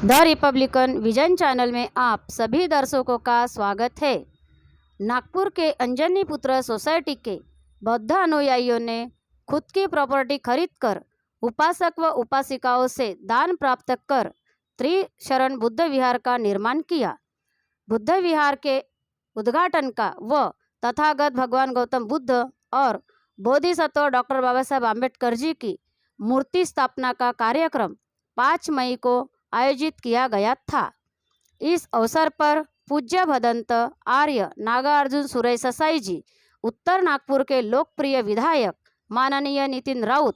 The Republican vision channel में आप सभी दर्शकों का स्वागत है। नागपुर के अंजनी पुत्र सोसाइटी के बौद्ध अनुयायियों ने खुद की प्रॉपर्टी खरीदकर उपासक व उपासिकाओं से दान प्राप्त कर त्रिशरण बुद्ध विहार का निर्माण किया। बुद्ध विहार के उद्घाटन का व तथागत भगवान गौतम बुद्ध और बोधिसत्व डॉक्टर बाबा साहेब आम्बेडकर जी की मूर्ति स्थापना का कार्यक्रम 5 मई को आयोजित किया गया था। इस अवसर पर पूज्य भदंत आर्य नागार्जुन सुरेश ससाई जी, उत्तर नागपुर के लोकप्रिय विधायक माननीय नितिन राउत,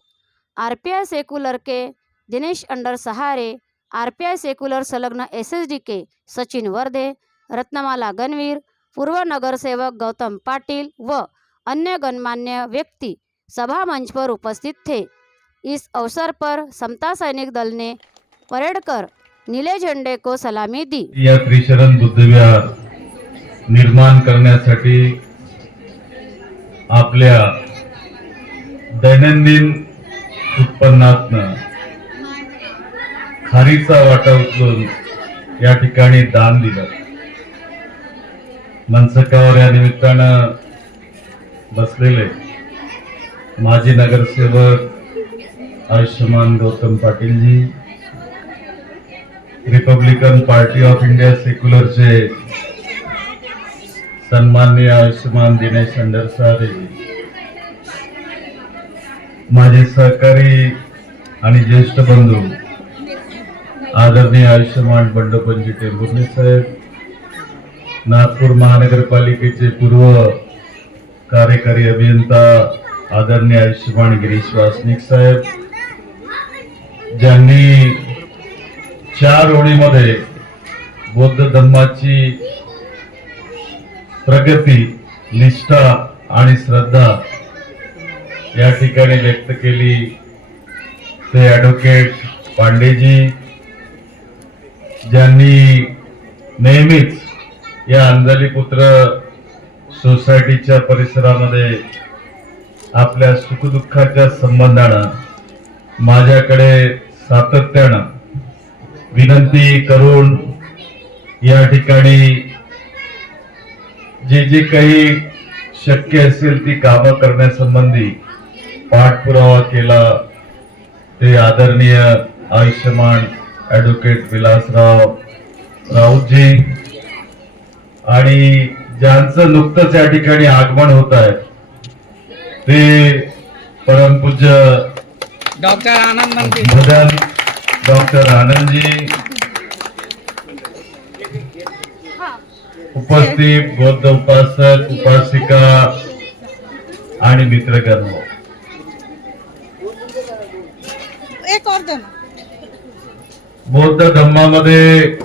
आरपीआई सेकुलर के दिनेश अंडर सहारे, आरपीआई सेकुलर संलग्न एसएसडी के सचिन वर्धे, रत्नमाला गणवीर, पूर्व नगर सेवक गौतम पाटिल व अन्य गणमान्य व्यक्ति सभा मंच पर उपस्थित थे। इस अवसर पर समता सैनिक दल ने परेड कर नीले झंडे को सलामी दी। या त्रिशरण बुद्ध विहार निर्माण करण्यासाठी आपल्या दैनंदिन उत्पन्नातनं खारीचा वाटा उचलून या ठिकाणी दान दिलं। मनसकावर या निमित्तानं बसलेले माजी नगरसेवक Ayushman Gautam Patil ji, Republican party of India सेक्युलरचे सन्माननीय आयुष्मान दिनेश अंडरसारे जी, माझे सहकारी आणि ज्येष्ठ बंधू आदरणीय आयुष्मान बंडोपंजी टेंभुर्णे साहेब, नागपूर महानगरपालिकेचे पूर्व कार्यकारी अभियंता आदरणीय आयुष्मान गिरीश वासनिक साहेब, ज्यांनी 4 ओळीमध्ये बौद्ध धर्माची प्रगती, निष्ठा आणि श्रद्धा या ठिकाणी व्यक्त केली, ते ॲडव्होकेट पांडेजी, ज्यांनी नेहमीच या अंजलीपुत्र सोसायटीच्या परिसरामध्ये आपल्या सुखदुःखाच्या संबंधानं माझ्याकडे सातत्यानं विनंती करून या ठिकाणी जे काही शक्य असेल ती कामं करण्यासंबंधी पाठपुरावा केला। ते आदरणीय आयुष्मान ॲडव्होकेट विलासराव राऊतजी आणि ज्यांचं नुकतंच या ठिकाणी आगमन होत आहे ते परमपूज्य डॉक्टर आनंद भदन डॉक्टर आनंदजी, उपस्थित बौद्ध उपासक उपासिका आणि मित्रगण, एक और दो बौद्ध धर्मामध्ये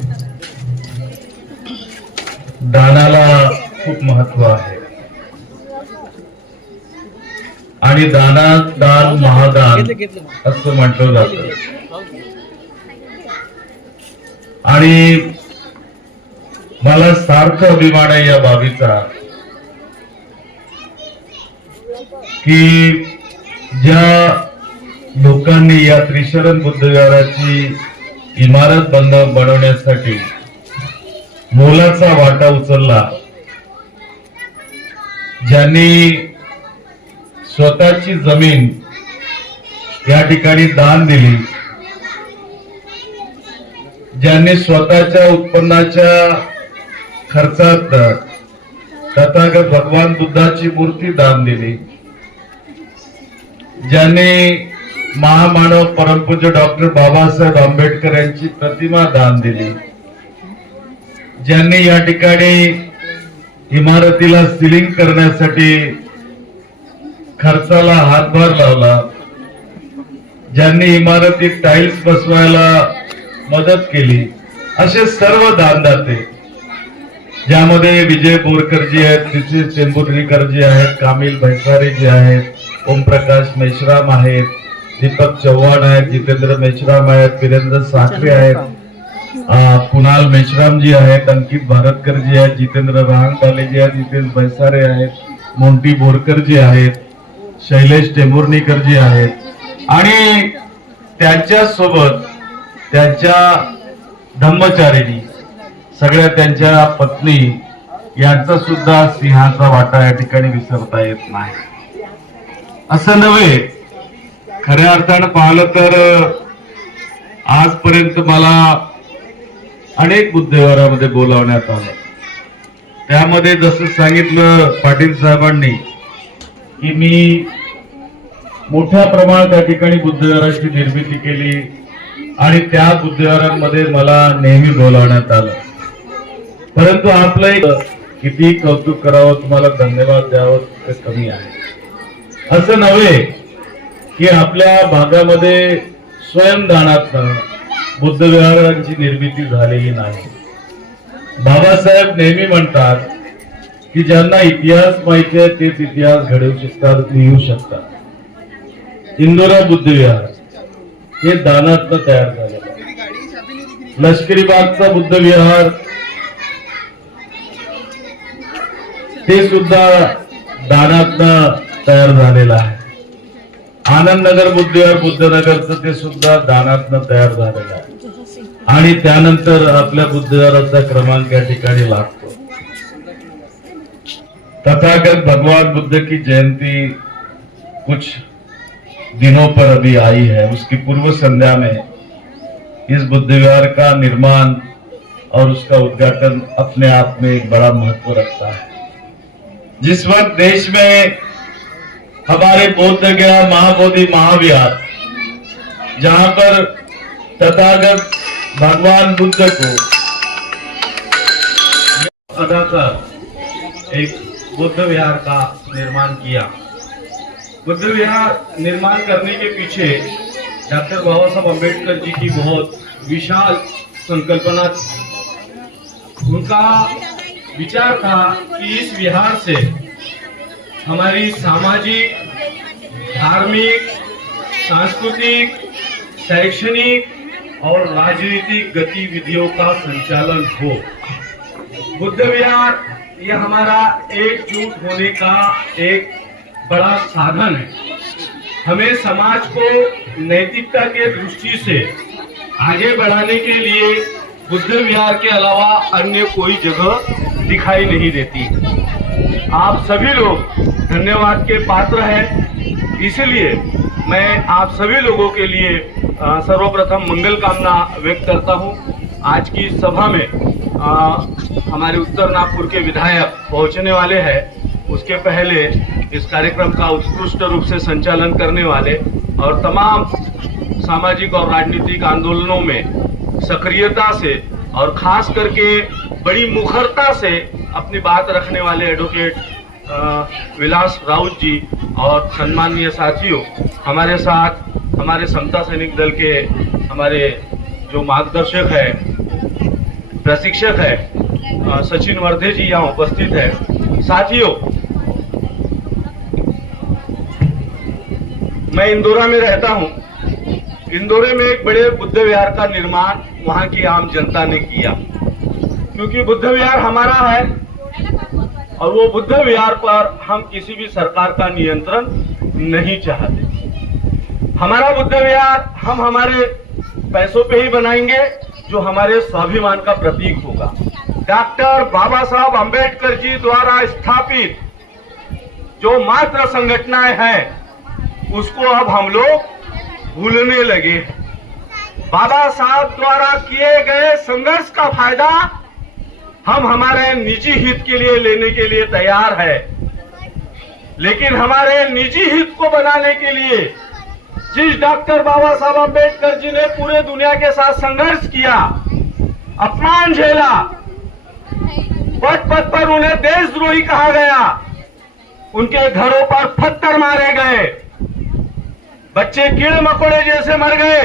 दानाला खूप महत्व आहे आणि दानात दान महादान असं म्हटलं जातं। आणि मला सार्थ अभिमान आहे या बाबीचा की ज्या लोकांनी या त्रिशरण बुद्ध विहाराची इमारत बनवण्यासाठी मोलाचा वाटा उचलला, ज्यांनी स्वतःची जमीन या ठिकाणी दान दिली, ज्यांनी स्वतःच्या उत्पन्नाच्या खर्चात तथागत भगवान बुद्धाची मूर्ती दान दिली, ज्यांनी महामानव परमपूज्य डॉक्टर बाबासाहेब आंबेडकर यांची प्रतिमा दान दिली, ज्यांनी या ठिकाणी इमारतीला सिलिंग करण्यासाठी खर्चाला हातभार लावला, ज्यांनी इमारतीत टाइल्स बसवायला मदत केली, असे सर्व दानदाते, ज्यामध्ये विजय बोरकरजी आहेत, नितीश टेंभुर्णेकरजी आहेत, कामिल भैसारेजी आहेत, ओमप्रकाश मेश्राम आहेत, दीपक चव्हाण आहेत, जितेंद्र मेश्राम आहेत, वीरेंद्र साखरे आहेत, कुणाल मेश्रामजी आहेत, अंकित भारतकरजी आहेत, जितेंद्र रहांगवालेजी आहेत, नितेश भैसारे आहेत, मोंटी बोरकरजी आहेत, शैलेश टेंभुर्णेकरजी आहेत आणि त्यांच्या सोबत त्यांच्या धम्मचारिणी, सगळ्या त्यांच्या पत्नी यांचा सुद्धा सिंहाचा वाटा या ठिकाणी विसरता येत नाही. असं नव्हे, खऱ्या अर्थानं पाहिलं तर आजपर्यंत मला अनेक बुद्धविहारामध्ये बोलावण्यात आलं. त्यामध्ये जसं सांगितलं पाटील साहेबांनी की मी मोठ्या प्रमाणात त्या ठिकाणी बुद्धविहाराची निर्मिती केली आणि त्या बुद्धविहारांमध्ये मला नेहमी बोलावण्यात आलं. परंतु आपलं एक किती कौतुक करावं, तुम्हाला धन्यवाद द्यावं ते कमी आहे. असं नव्हे की आपल्या भागामध्ये स्वयंदानातनं बुद्धविहारांची निर्मिती झालेली नाही. बाबासाहेब नेहमी म्हणतात की ज्यांना इतिहास माहिती आहे तेच इतिहास घडवू शकतात, लिहू शकतात. इंदोरा बुद्धविहार हे दानातनं तयार झालेलं आहे. लष्करी बागचा बुद्धविहार ते सुद्धा दानातनं तयार झालेलं आहे. आनंदनगर बुद्धविहार बुद्धनगरचं ते सुद्धा दानातनं तयार झालेलं आहे. आणि त्यानंतर आपल्या बुद्धविहाराचा क्रमांक या ठिकाणी लागतो. तथागत भगवान बुद्ध की जयंती कुछ दिनों पर अभी आई है. उसकी पूर्व संध्या में इस बुद्ध विहार का निर्माण और उसका उद्घाटन अपने आप में एक बड़ा महत्व रखता है. जिस वक्त देश में हमारे बोध गया महाबोधि महाविहार, जहां पर तथागत भगवान बुद्ध को अदा कर एक बुद्ध विहार का निर्माण किया. बुद्ध विहार निर्माण करने के पीछे डॉक्टर बाबा साहब अम्बेडकर जी की बहुत विशाल संकल्पना थी. उनका विचार था कि इस विहार से हमारी सामाजिक, धार्मिक, सांस्कृतिक, शैक्षणिक और राजनीतिक गतिविधियों का संचालन हो. बुद्ध विहार ये हमारा एकजुट होने का एक बड़ा साधन है. हमें समाज को नैतिकता के दृष्टि से आगे बढ़ाने के लिए बुद्ध विहार के अलावा अन्य कोई जगह दिखाई नहीं देती. आप सभी लोग धन्यवाद के पात्र हैं. इसलिए मैं आप सभी लोगों के लिए सर्वप्रथम मंगल कामना व्यक्त करता हूं. आज की सभा में हमारे उत्तर नागपुर के विधायक पहुंचने वाले हैं. उसके पहले इस कार्यक्रम का उत्कृष्ट रूप से संचालन करने वाले और तमाम सामाजिक और राजनीतिक आंदोलनों में सक्रियता से और खास करके बड़ी मुखरता से अपनी बात रखने वाले एडवोकेट विलास राउत जी और सम्माननीय साथियों, हमारे साथ हमारे समता सैनिक दल के हमारे जो मार्गदर्शक है, प्रशिक्षक है सचिन वर्धे जी यहाँ उपस्थित है. साथियों, मैं इंदौरा में रहता हूँ. इंदौरे में एक बड़े बुद्ध विहार का निर्माण वहाँ की आम जनता ने किया, क्योंकि बुद्ध विहार हमारा है और वो बुद्ध विहार पर हम किसी भी सरकार का नियंत्रण नहीं चाहते. हमारा बुद्ध विहार हम हमारे पैसों पे ही बनाएंगे, जो हमारे स्वाभिमान का प्रतीक होगा. डॉक्टर बाबा साहब अम्बेडकर जी द्वारा स्थापित जो मात्र संगठनाएं हैं उसको अब हम लोग भूलने लगे. बाबा साहब द्वारा किए गए संघर्ष का फायदा हम हमारे निजी हित के लिए लेने के लिए तैयार है, लेकिन हमारे निजी हित को बनाने के लिए जिस डॉक्टर बाबा साहब अम्बेडकर जी ने पूरे दुनिया के साथ संघर्ष किया, अपमान झेला, पद पद पर उन्हें देशद्रोही कहा गया, उनके घरों पर पत्थर मारे गए, बच्चे कीड़े मकोड़े जैसे मर गए,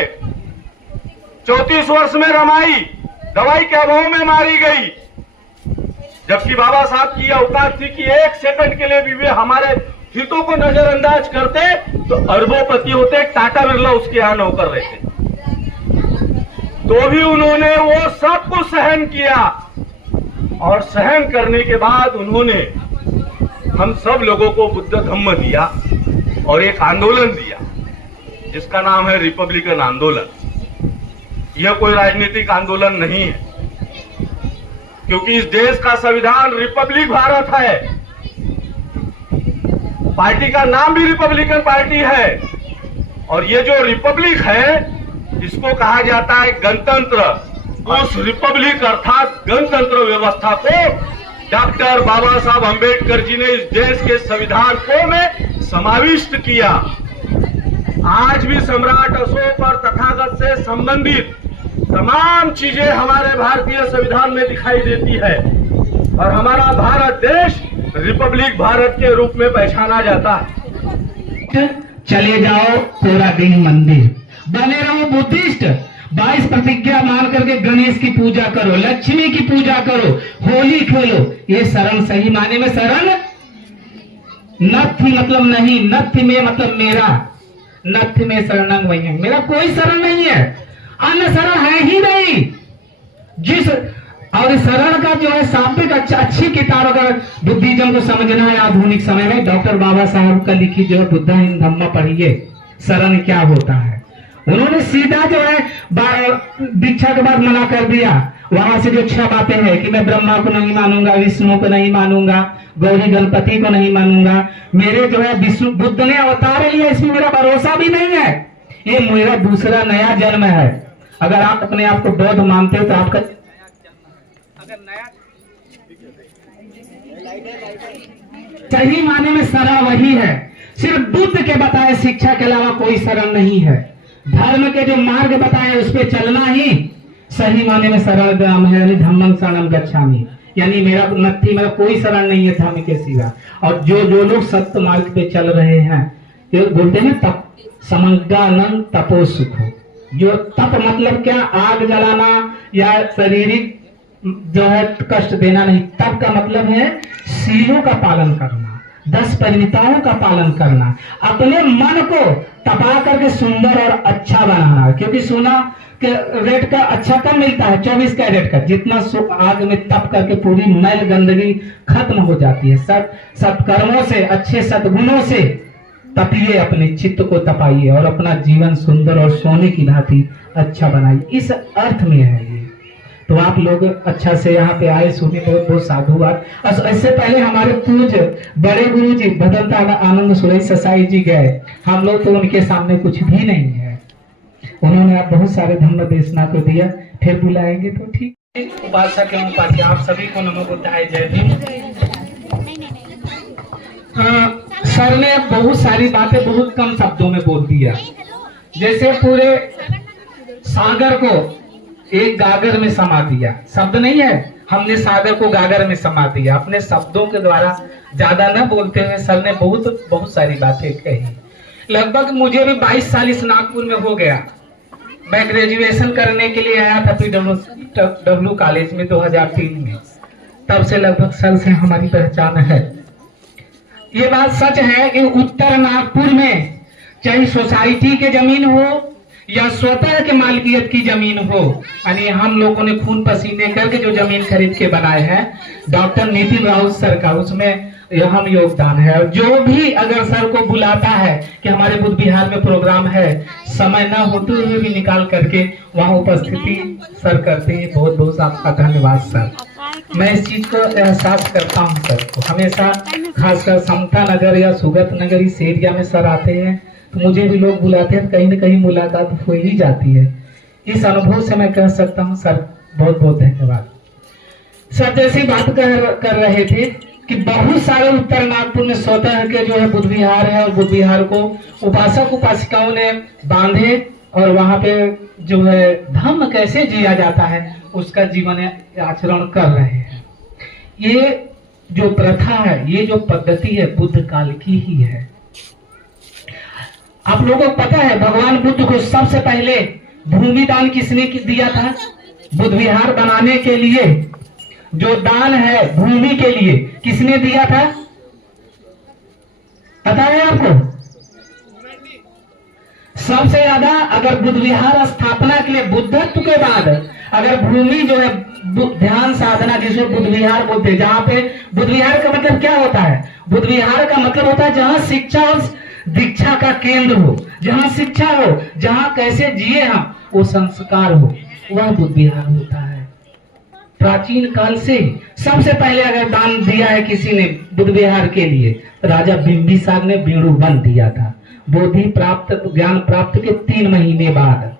34 वर्ष में रमाई दवाई के अभाव में मारी गई. जबकि बाबा साहब की औकात थी कि एक सेकंड के लिए भी वे हमारे हितों को नजरअंदाज करते तो अरबोपति होते. टाटा बिरला उसके यहाँ नौकर रहते, तो भी उन्होंने वो सब कुछ सहन किया. और सहन करने के बाद उन्होंने हम सब लोगों को बुद्ध धम्म दिया और एक आंदोलन दिया जिसका नाम है रिपब्लिकन आंदोलन. यह कोई राजनीतिक आंदोलन नहीं है, क्योंकि इस देश का संविधान रिपब्लिक भारत है। पार्टी का नाम भी रिपब्लिकन पार्टी है, और ये जो रिपब्लिक है इसको कहा जाता है गणतंत्र। उस रिपब्लिक अर्थात गणतंत्र व्यवस्था को डॉक्टर बाबा साहब अम्बेडकर जी ने इस देश के संविधान को में समाविष्ट किया। आज भी सम्राट अशोक और तथागत से संबंधित तमाम चीजें हमारे भारतीय संविधान में दिखाई देती है, और हमारा भारत देश रिपब्लिक भारत के रूप में पहचाना जाता है। चले जाओ पूरा दिन मंदिर, बने रहो बुद्धिस्ट, 22 प्रतिज्ञा मान करके गणेश की पूजा करो, लक्ष्मी की पूजा करो, होली खेलो। ये शरण सही माने में शरण नथि मतलब नहीं, नथि में मतलब मेरा, नथि में शरणं वही है, मेरा कोई शरण नहीं है, अन्य शरण है ही नहीं। जिस और शरण का जो है शाब्दिक अच्छी किताब अगर बुद्धिज्म को समझना है आधुनिक समय में, डॉक्टर बाबा साहब का लिखी जो है बुद्धा इन धम्मा पढ़िए, शरण क्या होता है। उन्होंने सीधा जो है दीक्षा के बाद मना कर दिया। वहां से जो 6 बातें हैं कि मैं ब्रह्मा को नहीं मानूंगा, विष्णु को नहीं मानूंगा, गौरी गणपति को नहीं मानूंगा, मेरे जो है विष्णु बुद्ध ने अवतार लिया इसमें मेरा भरोसा भी नहीं है, ये मेरा दूसरा नया जन्म है। अगर आप अपने आप को बौद्ध मानते हो तो आपका सही माने में शरण वही है, सिर्फ बुद्ध के बताए शिक्षा के अलावा कोई शरण नहीं है। धर्म के जो मार्ग बताए उस पे चलना ही सही माने में शरण ग्राम है, यानी धम्मं शरणं गच्छामि, यानी मेरा नथी मेरा कोई शरण नहीं है धर्म के सिवा। और जो लोग सत्य मार्ग पे चल रहे हैं ये बोलते हैं तप समग्गानं तपो सुखो। जो तप मतलब क्या, आग जलाना या शारीरिक जो है कष्ट देना नहीं, तप का मतलब है शीलों का पालन करना, 10 परिमिताओं का पालन करना, अपने मन को तपा करके सुंदर और अच्छा बनाना। क्योंकि सोना के रेट का अच्छा कम मिलता है, 24 कैरेट का, जितना आग में तप करके पूरी मैल गंदगी खत्म हो जाती है। सत्कर्मों से, अच्छे सद्गुणों से तपिए, अपने चित्त को तपाइए और अपना जीवन सुंदर और सोने की भांति अच्छा बनाइए। इस अर्थ में है ये। तो आप लोग अच्छा से यहाँ पे आए, सुने, बहुत बहुत साधुवाद। इससे पहले हमारे पूज्य बड़े गुरु जी भदंत आनंद सुरई ससाई जी गए, हम लोग तो उनके सामने कुछ भी नहीं है। उन्होंने आप बहुत सारे धम्म देशना को दिया, फिर बुलाएंगे तो ठीक। उपासक एवं उपास्य आप सभी को नमो बुद्धाय, जय भीम। सर ने बहुत सारी बातें बहुत कम शब्दों में बोल दिया। जैसे पूरे सागर को एक गागर में समा दिया, शब्द नहीं है, हमने सागर को गागर में समा दिया अपने शब्दों के द्वारा। ज्यादा न बोलते हुए सर ने बहुत सारी बातें कही। लगभग मुझे भी 22 साल इस नागपुर में हो गया। मैं ग्रेजुएशन करने के लिए आया था PW कॉलेज में 2003 में, तब से लगभग सर से हमारी पहचान है। ये बात सच है कि उत्तर नागपुर में चाहे सोसाइटी के जमीन हो या स्वतः के मालकियत की जमीन हो, यानी हम लोगों ने खून पसीने करके जो जमीन खरीद के बनाए हैं, डॉक्टर नितिन राउत सर का उसमें हम योगदान है। और जो भी अगर सर को बुलाता है कि हमारे बुद्ध विहार में प्रोग्राम है, समय न होते हुए भी निकाल करके वहाँ उपस्थिति सर करते हैं। बहुत बहुत आपका धन्यवाद सर। मैं इस चीज को एहसास करता हूँ सर को, हमेशा खासकर समता नगर या सुगत नगर इस एरिया में सर आते हैं तो मुझे भी लोग बुलाते हैं, कहीं न कहीं मुलाकात हो ही जाती है। इस अनुभव से मैं कह सकता हूँ सर बहुत बहुत धन्यवाद। सर जैसी बात कर रहे थे कि बहुत सारे उत्तर नागपुर में स्वतः के जो है बुद्ध विहार है, और बुद्ध विहार को उपासक उपासिकाओं ने बांधे और वहाँ पे जो है धम्म कैसे जिया जाता है उसका जीवन आचरण कर रहे हैं। ये जो प्रथा है, ये जो पद्धति है बुद्ध काल की ही है। आप लोगों को पता है भगवान बुद्ध को सबसे पहले भूमि दान किसने दिया था? बुद्ध विहार बनाने के लिए जो दान है भूमि के लिए किसने दिया था, पता है आपको? सबसे ज्यादा अगर बुद्ध विहार स्थापना के लिए बुद्धत्व के बाद अगर भूमि जो है ध्यान साधना जिसको बुद्ध विहार बोलते हैं, जहाँ पे बुद्ध विहार का मतलब क्या होता है? बुद्ध विहार का मतलब होता है जहाँ शिक्षा और दीक्षा का केंद्र हो, जहाँ शिक्षा हो, जहाँ कैसे जिए हम वो संस्कार हो, वह बुद्ध विहार होता है। प्राचीन काल से सबसे पहले अगर दान दिया है किसी ने बुद्ध विहार के लिए, राजा बिंबिसार ने वेणुवन दिया था, बोधि प्राप्त ज्ञान प्राप्त के 3 महीने बाद।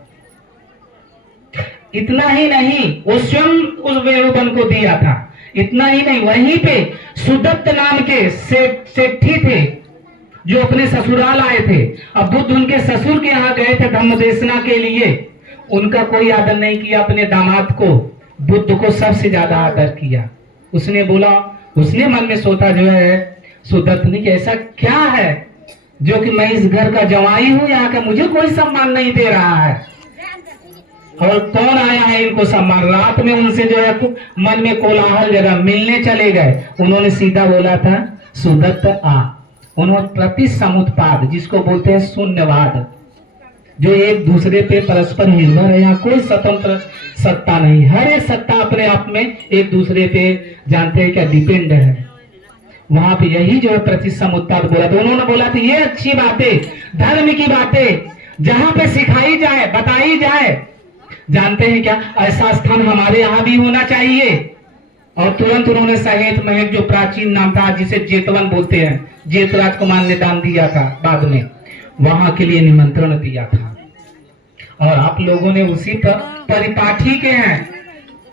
इतना ही नहीं, वो स्वयं उस वेणुवन को दिया था। इतना ही नहीं, वहीं पे सुदत्त नाम के सेठी थे जो अपने ससुराल आए थे। अब बुद्ध उनके ससुर के यहाँ गए थे धम्म देशना के लिए, उनका कोई आदर नहीं किया अपने दामाद को, बुद्ध को सबसे ज्यादा आदर किया। उसने बोला, उसने मन में सोचा जो है सुदत्त ने कि ऐसा क्या है जो कि मैं इस घर का जवाई हूं, यहाँ का मुझे कोई सम्मान नहीं दे रहा है, और कौन आया है इनको सम्मान। रात में उनसे जो है मन में कोलाहल जरा, मिलने चले गए। उन्होंने सीधा बोला था, सुदत्त आ। उन्होंने प्रति समुत्पाद, जिसको बोलते हैं शून्यवाद, जो एक दूसरे पे परस्पर निर्भर है, यहाँ कोई स्वतंत्र सत्ता नहीं, हर एक सत्ता अपने आप में एक दूसरे पे जानते हैं क्या डिपेंड है। वहां पे यही जो है प्रति समुत्पाद बोला। तो उन्होंने बोला था ये अच्छी बातें, धर्म की बातें जहां पे सिखाई जाए, बताई जाए, जानते हैं क्या, ऐसा स्थान हमारे यहाँ भी होना चाहिए। और तुरंत उन्होंने सहेत महल, जो प्राचीन नाम था जिसे जेतवन बोलते हैं, जेत राजकुमार ने दान दिया था बाद में, वहां के लिए निमंत्रण दिया था। और आप लोगों ने उसी परिपाठी के हैं,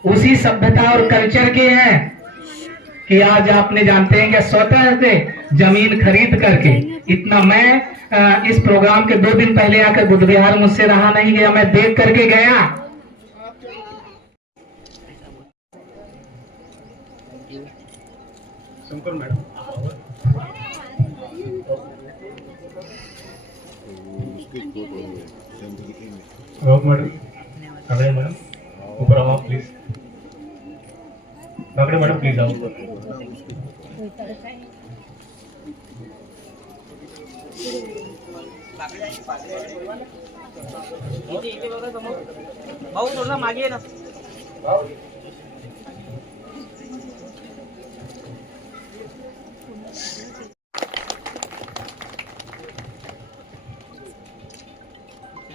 उसी सभ्यता और कल्चर के हैं कि आज आपने जानते हैं कि स्वतः से जमीन खरीद करके इतना, मैं इस प्रोग्राम के 2 दिन पहले आकर बुद्ध विहार मुझसे रहा नहीं गया, मैं देख करके गया। शंकर मैडम, मैडम कागड़े मैडम ऊपर आओ प्लीज, कागड़े मैडम प्लीज आओ। भाऊ थोड़ा मागे ये ना।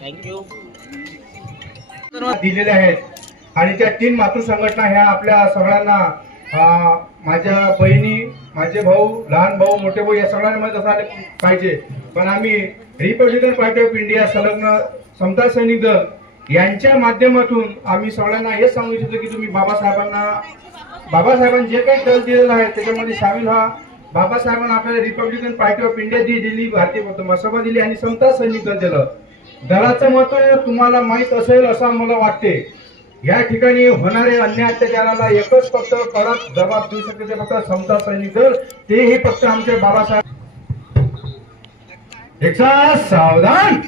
थँक्यू। दिलेले आहेत आणि त्या 3 मातृ संघटना ह्या आपल्या सगळ्यांना, माझ्या बहिणी, माझे भाऊ, लहान भाऊ, मोठे भाऊ या सगळ्यांना माहीत असले पाहिजे। पण आम्ही रिपब्लिकन पार्टी ऑफ इंडिया संलग्न समता सैनिक दल यांच्या माध्यमातून आम्ही सगळ्यांना हे सांगू इच्छितो की तुम्ही बाबासाहेबांनी जे काही दल दिलेलं आहे त्याच्यामध्ये सामील व्हा। बाबासाहेबांना आपल्याला रिपब्लिकन पार्टी ऑफ इंडिया दिली, भारतीय महासभा दिली आणि समता सैनिक दल दिलं। दलाचं महत्व तुम्हाला माहित असेल असं मला वाटते। या ठिकाणी होणारे अन्याय अत्याचाराला एकच फक्त कडक जबाब देऊ शकते ते फक्त समता सैनिक दल, तेही फक्त आमचे बाबासाहेब। एक साथ सावधान,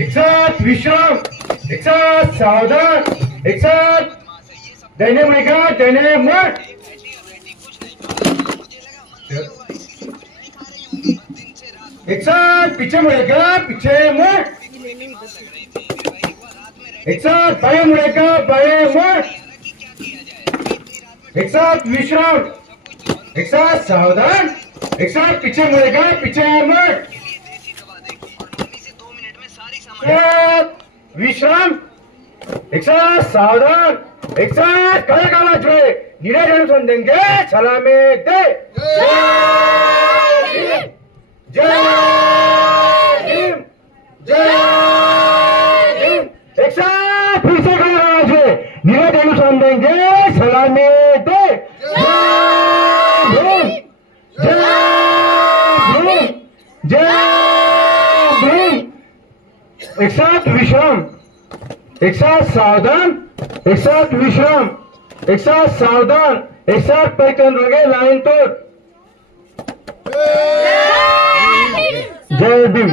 एक साथ विश्राम, एक साथ सावधान, एक साथ देने मुड़ेगा, देने मुड़, एक साथ पीछे मुड़ेगा, पीछे मुड़, एक साथ बाएं मुड़ेगा, बाएं मुड़, एक साथ विश्राम, एक साथ सावधान, एक साथ पीछे मुड़ेगा, पीछे मुड़, विश्राम, एक साथ सावधान, एक साथ कड़े काला छुए, नीले जन सुन देंगे, सलामी दे, जय भीम, जय भीम, जय भीम, एक साथ फिर से खड़े काला छुए, नीले जन सुन देंगे, सलामी दे, जय भीम, जय भीम, जय भीम, एक साथ विश्राम, एक साथ सावधान, एक साथ विश्राम, एक साथ सावधान, एक साथ पहचान लगे, लाइन तोड़, जय भीम।